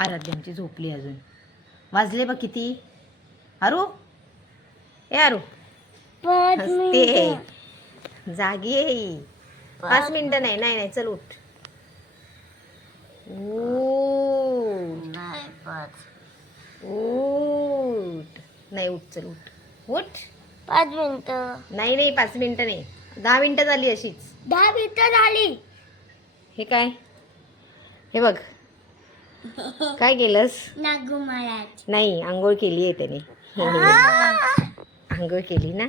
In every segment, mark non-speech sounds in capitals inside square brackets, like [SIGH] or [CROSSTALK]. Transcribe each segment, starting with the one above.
आराध्य आमची झोपली अजून. वाजले बघ किती? अरू ए अरू पाच हसते. जागी ही. पाच मिनिटं नाही नाही नाही चल उठ. उठ. नाही पाच. उठ. नाही उठ चल उठ. उठ. पाच मिनिटं. नाही नाही पाच मिनिटं नाही. दहा मिनिटं झाली अशीच. दहा मिनिटं झाली. हे काय? हे बघ. [LAUGHS] काय केलंस? नाही आंघोळ केली आहे त्याने. [LAUGHS] आंघोळ केली ना?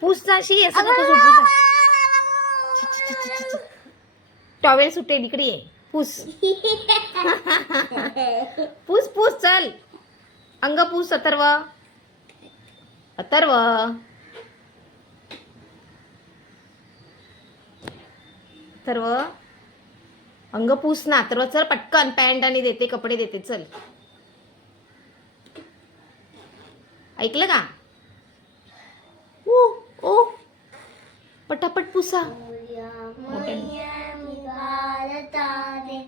पूस अशी असं. टॉवेल सुटेल इकडे ये. पूस. [LAUGHS] पूस पूस चल. अंग पूस अथर्व. अथर्व. अथर्व. अंग पूस ना तर चल पटकन पॅन्ट आणि देते कपडे देते चल. ऐकलं का? ओ ओ. पटापट पुसा. भारताने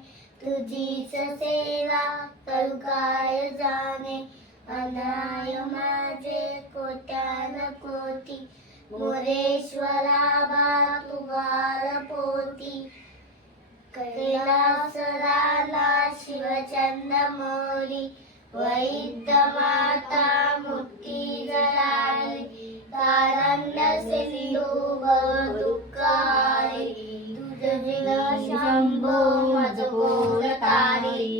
तुझीच सेवा करू काय जाणे अनाय माझे कोट्यान कोटी मोरेश्वरा बा तुगार पोती. कैलासराला शिवचंद मोरी वैद्य माता मुक्ती जराळी कारण सिंधू दुःखारी तुझ शंभो मज तारी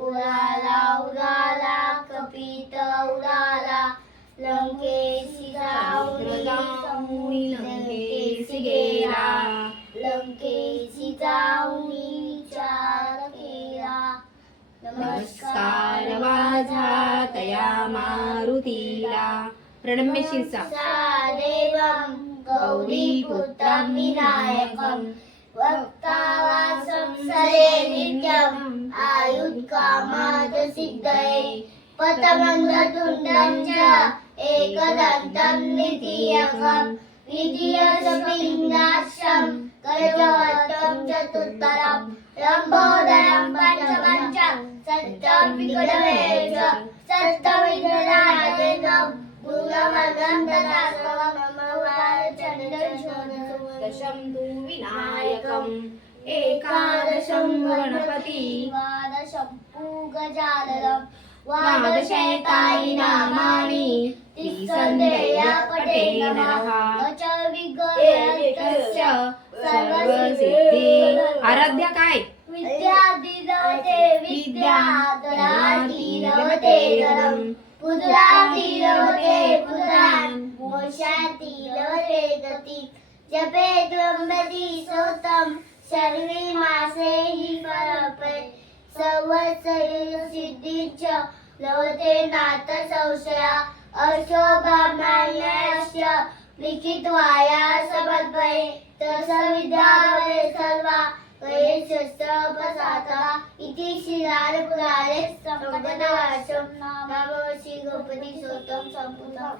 उराला उराला कपित उराला लंकेशी जाऊनी नमस्कार माझा तया मारुतीला. प्रणम्य शिरसा देवं गौरीपुत्रं विनायकं वक्तावासं सरे नित्यम् आयुष्कामादसिद्धये पतमङ्गतुण्डं च एकदन्तं द्वितीयकं द्वितीयशपिङ्गाक्षं गजवतं चतुत्तरं लम्बोदरं पञ्चपञ्च சத்தம் விகட வேக சத்தம் விகடாதேனம் दशं तु विनायकम् एकादशं गणपति द्वादशं पूगजालम् वादशैतानि नामानि तिसन्धया पटे नरः च विगतस्य सर्वसिद्धी आराध्या काय வித்யாதே வித்யாதராதி ரமதே தரம் புதுராதி ரமதே புதுரான் மோஷாதி ரமதே கதி तस विद्या श्री गोपती समर्थ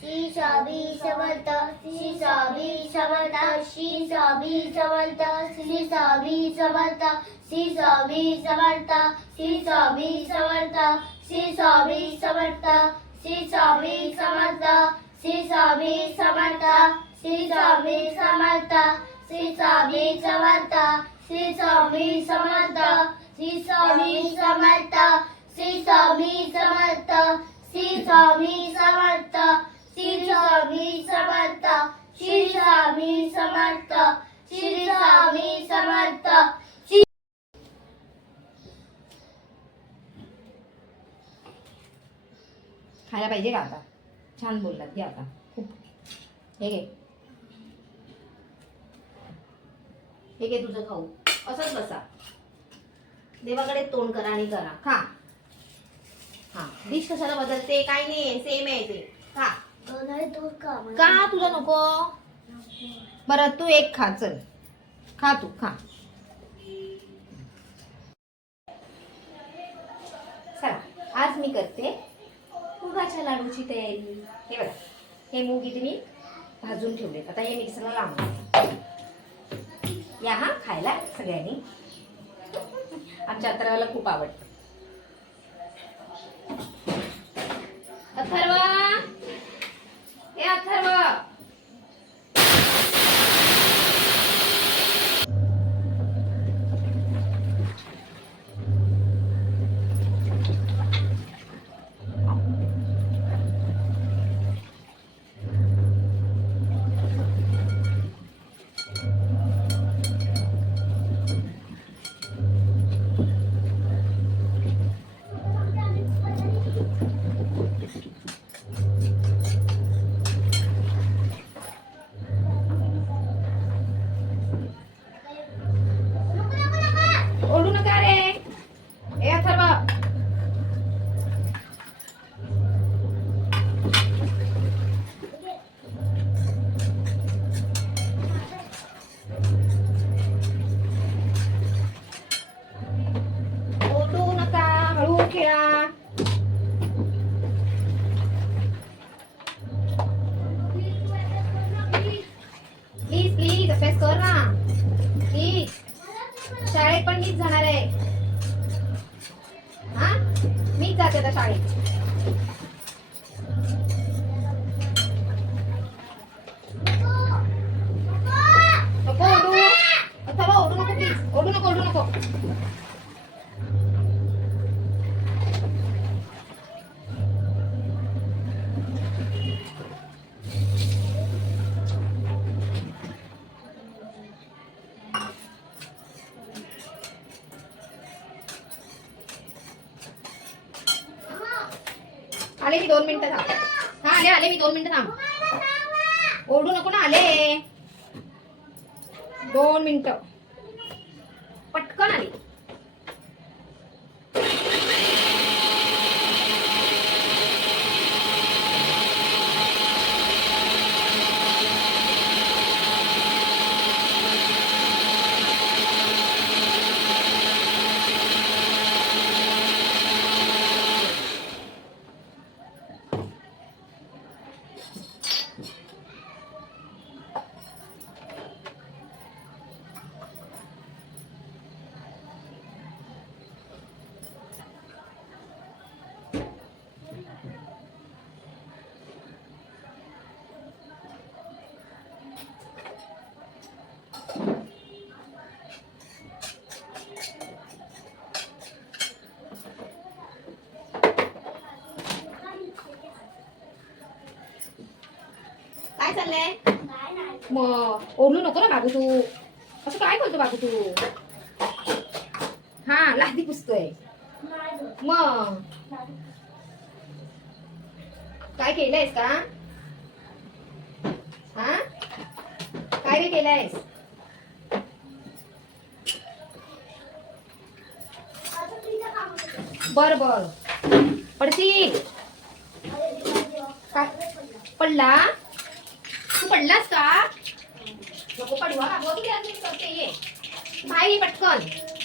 श्री स्वामी समर्थ श्री स्वामी समर्थ श्री स्वामी समर्थ श्री स्वामी समर्थ श्री स्वामी समर्थ श्री स्वामी समर्थ श्री स्वामी समर्थ श्री स्वामी समर्थ श्री स्वामी समर्थ श्री स्वामी समर्थ श्री स्वामी समर्थ श्री स्वामी समर्थ श्री स्वामी समर्थ श्री स्वामी समर्थ श्री स्वामी समर्थ श्री स्वामी समर्थ श्री स्वामी समर्थ खायला पाहिजे का आता? छान बोललात घे आता. खूप. हे हे घे तुझं खाऊ. असंच बसा. देवाकडे तोंड करा आणि करा. खा. हा. डिश कशाला बदलते? काय नाही सेम आहे ते. खा. का? तुला नको? बरं तू एक खा. चल. खा तू. खा. चला. आज मी करते मुगाच्या लाडूची तयारी. हे बघा. हे मूग इथे मी भाजून ठेवलेत. आता हे मिक्सरला लावणार या हा खायला सगळ्यांनी. आमच्या अत्तराला खूप आवडत. अथर्वा! पण मीच जाणार आहे. हा? मीच जाते आता शाळेत. आले मी दोन मिनिटं थांब. हा आले आले मी दोन मिनिटं थांब. ओढू नको ना आले. दोन मिनिटं पटकन आली काय चाललंय मग ओढू नको ना बाबू तू असं काय बोलतो बाबू तू हा लादी पुसतोय. मग काय केलंयस का? हा? काय रे केलंयस? बर बर. पडशील. काय? पडला? पडलास का? नको पडू हा. बाबू तू करते ये. बाहेर पटकन.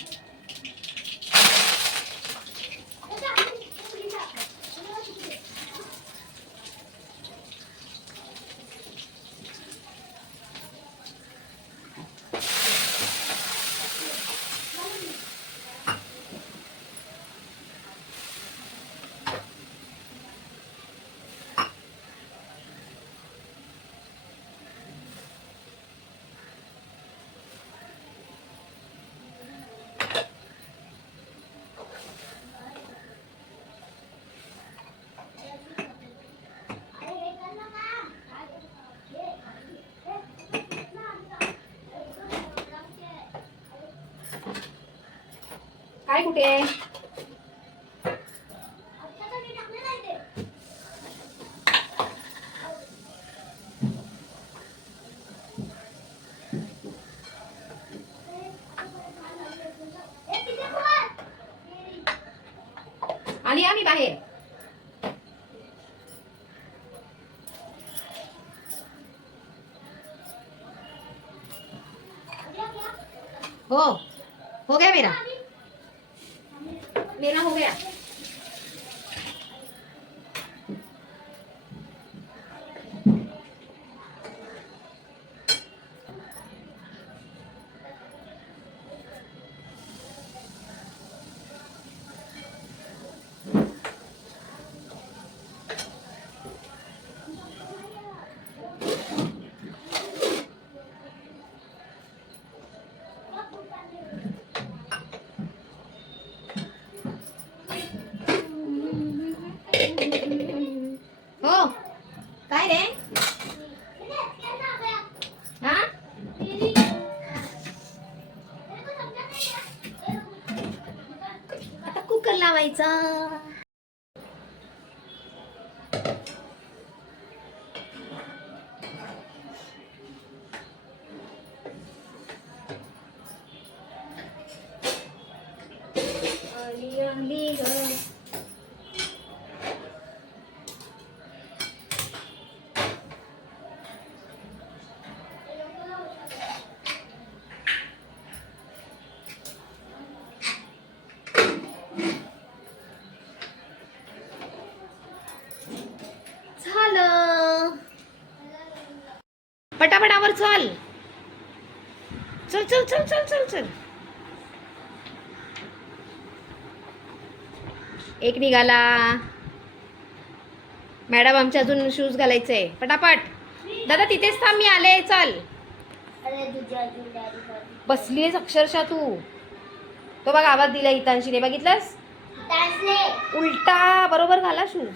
काय कुठे? आली आम्ही बाहेर हो हो गया मेरा मेरा हो गया चल चल चल चल. एक निघाला. मॅडम आमच्या अजून शूज घालायचे. पटापट. दादा तिथेच थांब मी आले. चल. बसली अक्षरशः तू. तो बघ आवाज दिला इतांशीने बघितलंस? उलटा. बरोबर घाला शूज